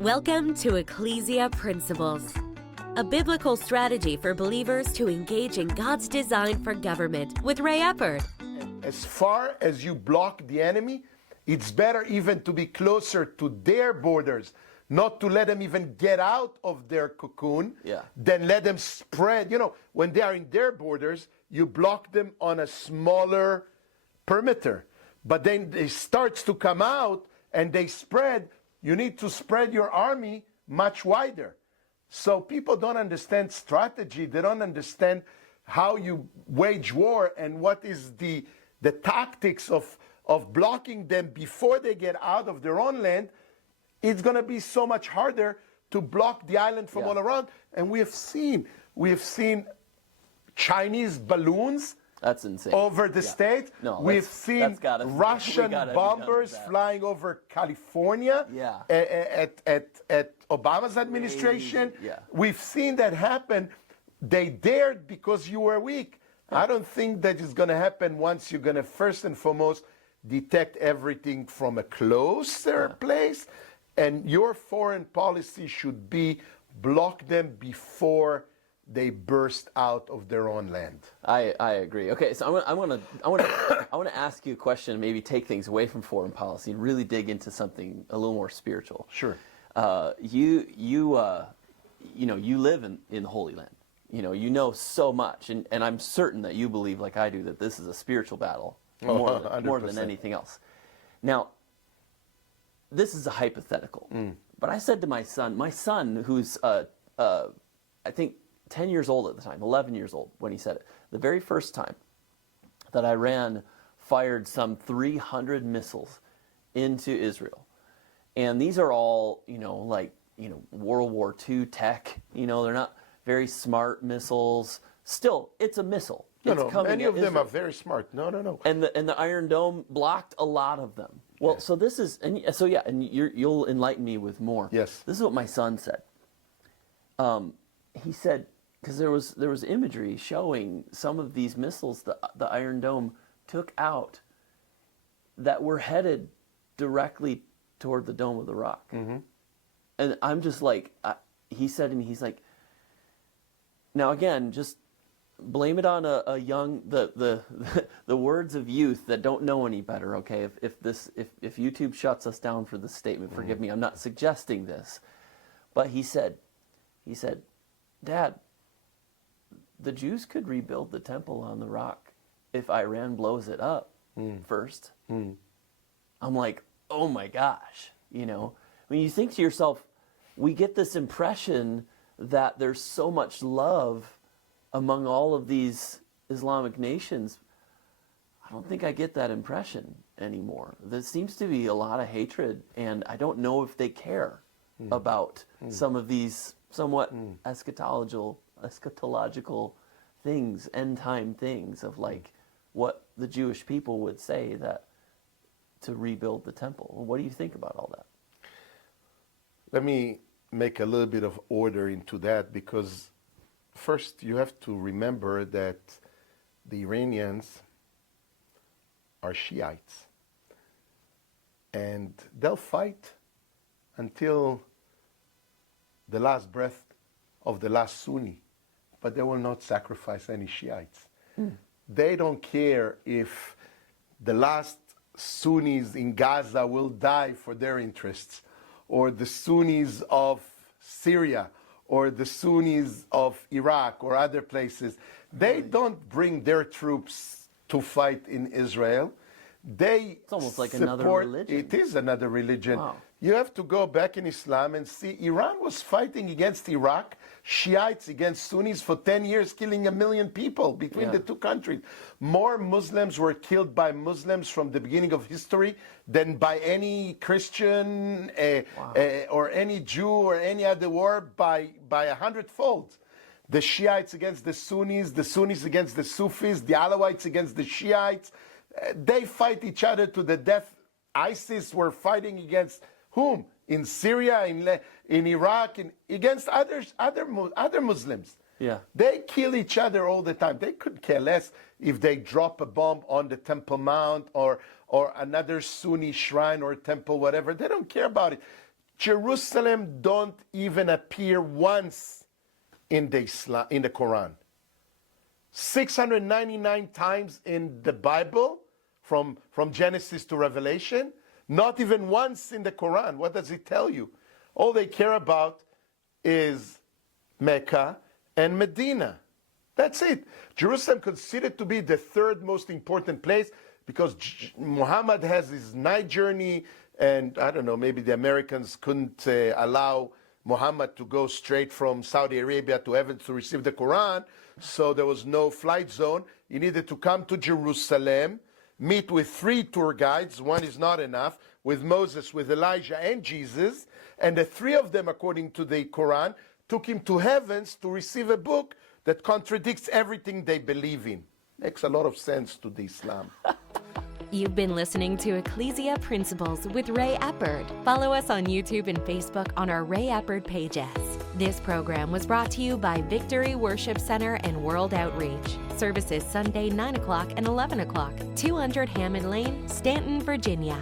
Welcome to Ecclesia Principles, a biblical strategy for believers to engage in God's design for government with Ray Eppard. As far as you block the enemy, it's better even to be closer to their borders, not to let them even get out of their cocoon, than let them spread. You know, when they are in their borders, you block them on a smaller perimeter. But then it starts to come out and they spread. You need to spread your army much wider. So people don't understand strategy. They don't understand how you wage war and what is the tactics of blocking them before they get out of their own land. It's going to be so much harder to block the island from all around. And we have seen Chinese balloons. That's insane. Over the state. No, we've seen Russian bombers flying over California at Obama's administration. We've seen that happen. They dared because you were weak. I don't think that is going to happen once you're going to first and foremost detect everything from a closer place. And your foreign policy should be block them before they burst out of their own land. I agree. Okay, so I want to ask you a question, maybe take things away from foreign policy and really dig into something a little more spiritual. Sure. You live in the Holy Land. You know so much, and I'm certain that you believe, like I do, that this is a spiritual battle more than anything else. Now, this is a hypothetical, but I said to my son, who's I think 10 years old at the time, 11 years old when he said it, the very first time that Iran fired some 300 missiles into Israel. And these are all, World War II tech. They're not very smart missiles. Still, it's a missile. Many of them are very smart. No. And the Iron Dome blocked a lot of them. Well, so this is, and you'll enlighten me with more. Yes. This is what my son said. He said, because there was imagery showing some of these missiles the Iron Dome took out that were headed directly toward the Dome of the Rock. Mm-hmm. And I'm just like, he said to me, he's like, now again, just blame it on a young, the words of youth that don't know any better, okay? If YouTube shuts us down for this statement, forgive me, I'm not suggesting this. But he said, Dad, the Jews could rebuild the temple on the rock if Iran blows it up first. I'm like, oh my gosh, When you think to yourself, we get this impression that there's so much love among all of these Islamic nations. I don't think I get that impression anymore. There seems to be a lot of hatred, and I don't know if they care about some of these somewhat eschatological things, end time things of like what the Jewish people would say that to rebuild the temple. What do you think about all that? Let me make a little bit of order into that, because first you have to remember that the Iranians are Shiites, and they'll fight until the last breath of the last Sunni, but they will not sacrifice any Shiites. They don't care if the last Sunnis in Gaza will die for their interests, or the Sunnis of Syria, or the Sunnis of Iraq or other places. They don't bring their troops to fight in Israel. It's almost like another religion. It is another religion. Wow. You have to go back in Islam and see Iran was fighting against Iraq, Shiites against Sunnis for 10 years, killing 1 million people between the two countries. More Muslims were killed by Muslims from the beginning of history than by any Christian or any Jew or any other war by 100-fold. The Shiites against the Sunnis against the Sufis, the Alawites against the Shiites. They fight each other to the death. ISIS were fighting against whom? In Syria, in Iraq, against other Muslims. Yeah. They kill each other all the time. They could care less if they drop a bomb on the Temple Mount or another Sunni shrine or temple, whatever. They don't care about it. Jerusalem don't even appear once in the Quran. 699 times in the Bible, from Genesis to Revelation, not even once in the Quran. What does it tell you? All they care about is Mecca and Medina. That's it. Jerusalem considered to be the third most important place because Muhammad has his night journey, and I don't know, maybe the Americans couldn't allow Muhammad to go straight from Saudi Arabia to heaven to receive the Quran, so there was no flight zone. He needed to come to Jerusalem, meet with 3 tour guides, one is not enough, with Moses, with Elijah, and Jesus, and the 3 of them, according to the Quran, took him to heavens to receive a book that contradicts everything they believe in. Makes a lot of sense to the Islam. You've been listening to Ecclesia Principles with Ray Eppard. Follow us on YouTube and Facebook on our Ray Eppard pages. This program was brought to you by Victory Worship Center and World Outreach. Services Sunday 9 o'clock and 11 o'clock, 200 Hammond Lane, Stanton, Virginia.